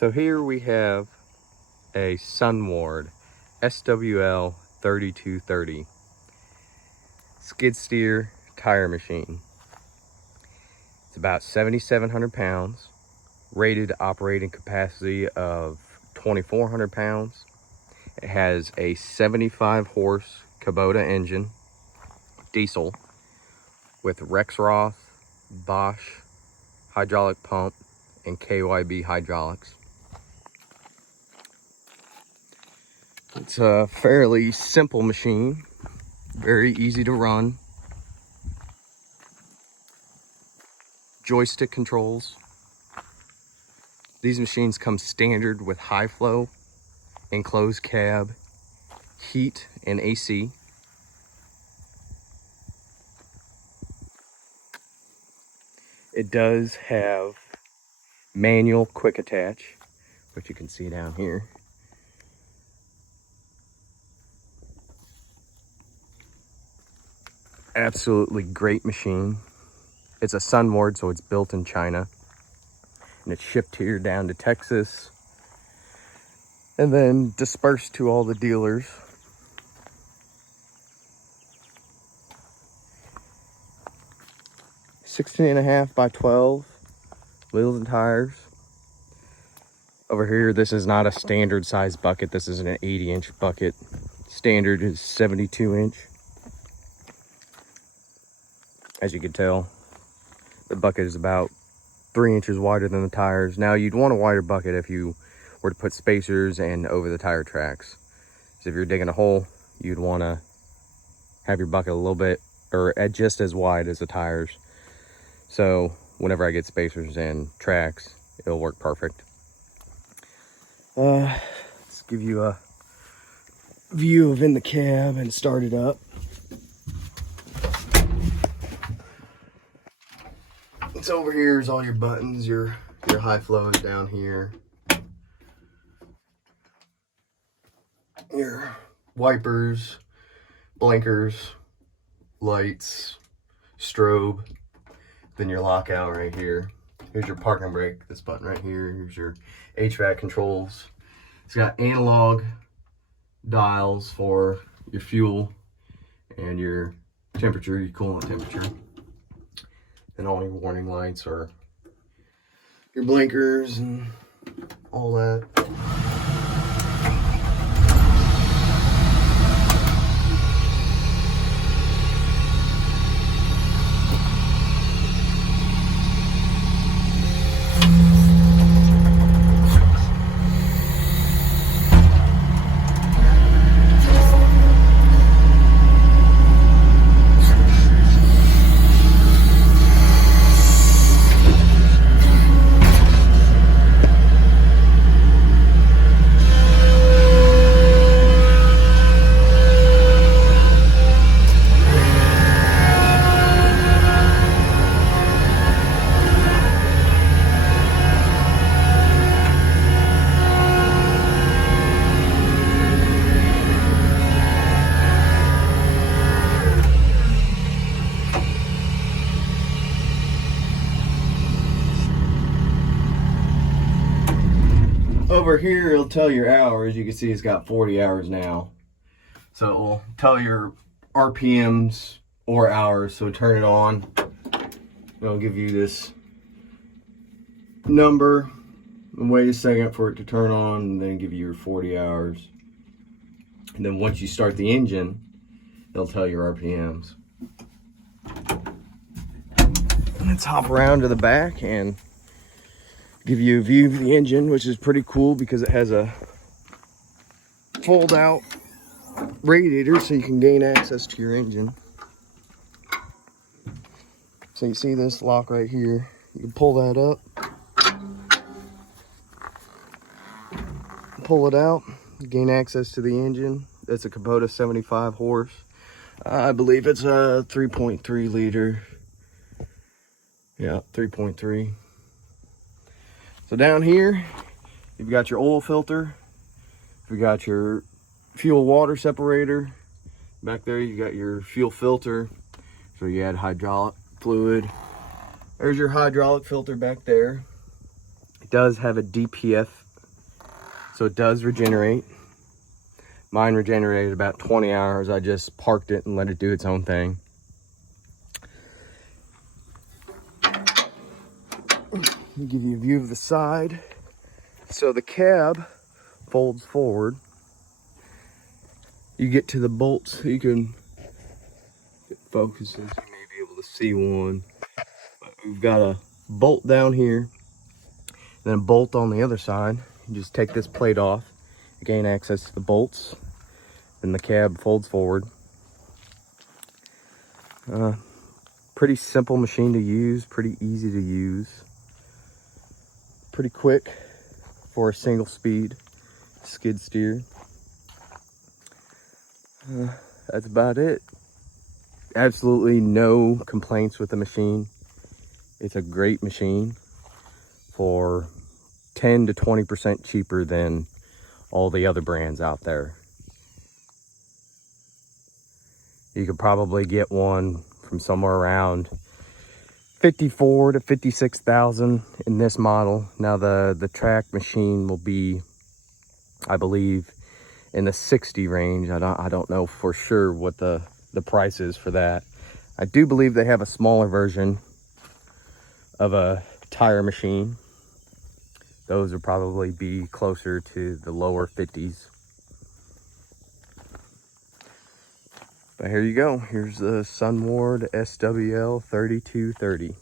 So here we have a Sunward SWL3230 skid steer tire machine. It's about 7,700 pounds, rated operating capacity of 2,400 pounds. It has a 75 horse Kubota engine, diesel, with rexroth, Bosch hydraulic pump, and KYB hydraulics. It's a fairly simple machine, very easy to run. Joystick controls. These machines come standard with high flow, enclosed cab, heat, and AC. It does have manual quick attach, which you can see down here. Absolutely great machine. It's a Sunward, so it's built in China, and it's shipped here down to Texas and then dispersed to all the dealers. (16.5 by 12) wheels and tires. Over here, this is not a standard size bucket. This is an 80-inch bucket. Standard is 72-inch. As you can tell, the bucket is about 3 inches wider than the tires. Now, you'd want a wider bucket if you were to put spacers and over the tire tracks. So if you're digging a hole, you'd want to have your bucket a little bit, or at just as wide as the tires. So whenever I get spacers and tracks, it'll work perfect. Let's give you a view of in the cab and start it up. So over here is all your buttons, your high flow is down here. Your wipers, blinkers, lights, strobe, then your lockout right here. Here's your parking brake, this button right here. Here's your HVAC controls. It's got analog dials for your fuel and your temperature, your coolant temperature. And all your warning lights are your blinkers and all that. Over here, it'll tell your hours. You can see it's got 40 hours now. So it will tell your RPMs or hours. So turn it on. It'll give you this number. And wait a second for it to turn on, and then give you your 40 hours. And then once you start the engine, it'll tell your RPMs. Let's hop around to the back and give you a view of the engine, which is pretty cool because it has a fold out radiator so you can gain access to your engine. So you see this lock right here, you can pull that up, pull it out, gain access to the engine. It's a Kubota 75 horse. I believe it's a 3.3 liter. Yeah, 3.3. So down here, you've got your oil filter, you've got your fuel water separator. Back there, you got your fuel filter, so you add hydraulic fluid. There's your hydraulic filter back there. It does have a DPF So it does regenerate. Mine regenerated about 20 hours. I just parked it and let it do its own thing. Let me give you a view of the side. So the cab folds forward. You get to the bolts, you can get focuses, you may be able to see one. But we've got a bolt down here, and then a bolt on the other side. You just take this plate off to gain access to the bolts. Then the cab folds forward. Pretty simple machine to use, pretty easy to use. Pretty quick for a single speed skid steer. That's about it. Absolutely no complaints with the machine. It's a great machine for 10 to 20% cheaper than all the other brands out there. You could probably get one from somewhere around 54 to 56,000 in this model. Now the track machine will be, I believe, in the 60 range. I don't know for sure what the price is for that. I do believe they have a smaller version of a tire machine. Those would probably be closer to the lower 50s. But here you go. Here's the Sunward SWL3230.